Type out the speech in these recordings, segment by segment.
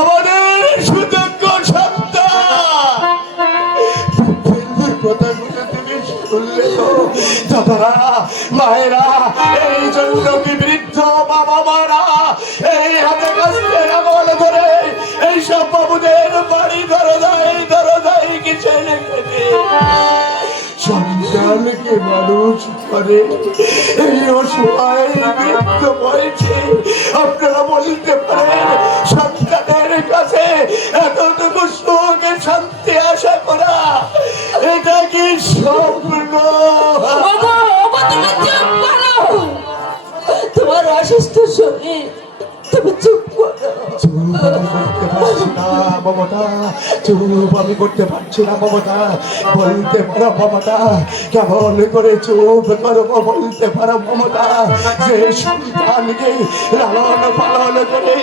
আমাদের সুযোগ্য সন্তান কথাগুলো তুমি শুনলে তো দাদারা মায়েরা, এই জন্য কি বৃদ্ধ বাবা মারা এই হাতে কাছে আমল ধরে এইসব বাবুদের বাড়ি দরজায় কিছু লেখে সন্তানকে মানুষ করে। এই অসহায় বৃদ্ধ বয়সে আপনারা বলতে পারেন সন্তানের কাছে এতটুকু সুখ শান্তি আশা করা এটা কি স্বপ্ন? তোমার অসুস্থ শরীর, তুমি চুপ করো। আমি করতে পারছি না মমতা, বলতে পারো মমতা, কেমন করে চুপ করবো বলতে পারো মমতা? যে সন্তানকে লালন পালন করে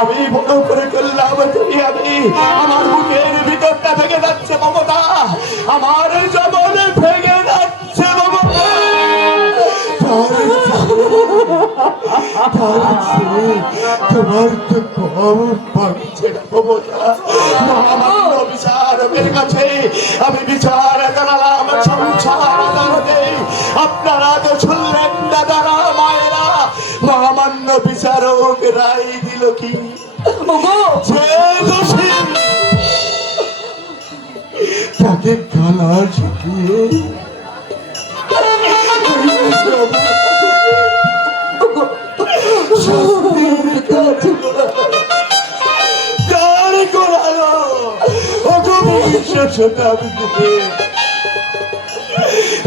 আমি বড় করে করলাম, আমি আমার বুকের ভিতরটা ভেঙে যাচ্ছে মমতা, আমার জবন ভেঙে যাচ্ছে মমতা। তোমার তো কম পাচ্ছে না মমতা। মহামান্য বিচারকের কাছে আমি বিচার জানালাম, সংসার আদালতে আপনারা তো শুনলেন দাদারা মায়েরা, মহামান্য বিচারক রায় দিল কি যে দোষী তাকে গলা ঝুঁকিয়ে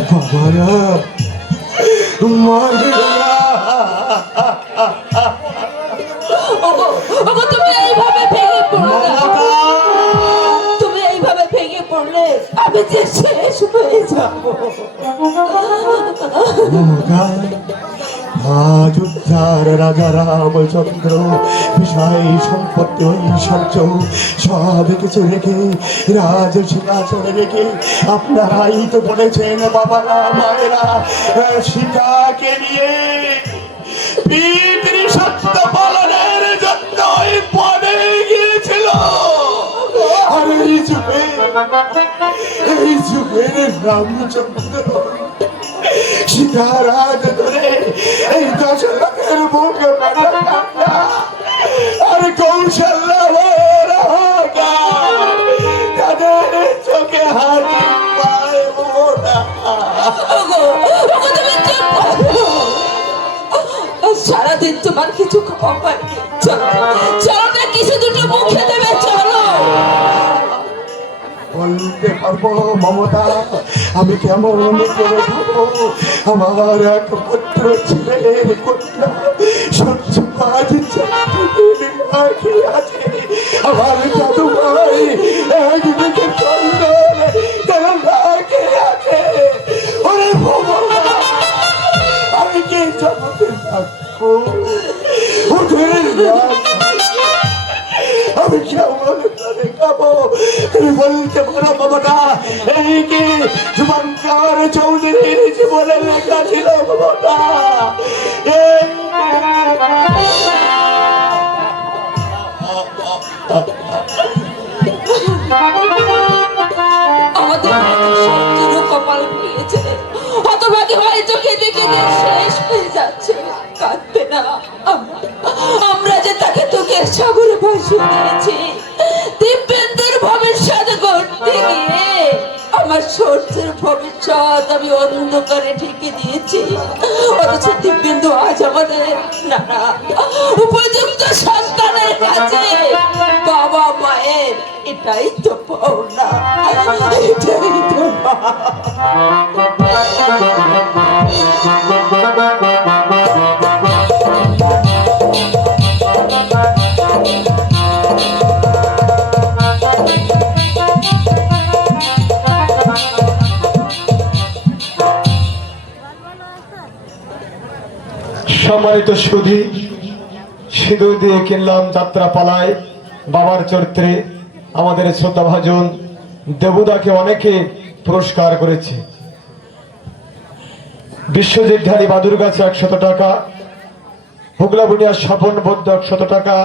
বাবারা মায়েরা, তুমি এইভাবে ভেঙে পড়লে, তুমি এইভাবে ভেঙে পড়লে আমি যে শেষ হয়ে যাব। আজ উদ্ধার রাজা রামচন্দ্র বিষয় সম্পত্তি ঐশ্বর্য সব কিছু রেখে রাজ সিংহাসনে রেখে আপনারাই তো বলেছেন বাবারা মায়েরা সীতাকে নিয়ে পিতৃ সত্য পালনের জন্য পদে গিয়েছিল। আর এই যুগের রামচন্দ্র সীতারাজ ধরে এই দশরথের মুখে আর কৌশল্যা তাদের চোখে হারি পায় না। সারাদিন তোমার কিছু খাওয়া পাইনি, চলো চলো না কিছু দুটো মুখে দেবে, চলো। বলতে পারবো মমতা আমি কেমন করে খাবো? আমার এক পুত্র ছেলের কন্যা সহ্য কাজ আছে, আমার দাদু ভাই একদিকে চন্দন আছে। ওরে মমতা আমি কি জগতে থাকবো? ওদের আমি কেমন করে খাবো? তুমি বলতে পারো মমতা এই কি শুভঙ্কর চৌধুরীর জীবনে লেখা ছিল মমতা? আমাদের সবচেয়ে কপাল ভেঙেছে, হতভাগী হয়ে চোখে দেখে শেষ হয়ে যাচ্ছে। কাঁদবে না, আমরা যে তাকে তোকের সাগরে ভাসিয়ে দিয়েছি, দিব্যেন্দুর ভবিষ্যৎ গড়তে গিয়ে আমার সূর্যের ভবিষ্যৎ আমি অন্ধকারে ঢেকে দিয়েছি। অথচ দিব্যেন্দু আজ আমাদের নানা উপযুক্ত সন্তানের কাছে বাবা মায়ের এটাই তো পাওনা, এটাই তো সম্মানিত সুধী, সিঁদুর দিয়ে কিনলাম যাত্রা পালায় বাবার চরিত্রে আমাদের শ্রদ্ধাভাজন দেবুদাকে অনেকে পুরস্কার করেছে। বিশ্বজিৎ ধারী বাদুর গাছে 100 টাকা, হুগলা বুনিয়া স্বপন বৌদ্ধ 100 টাকা,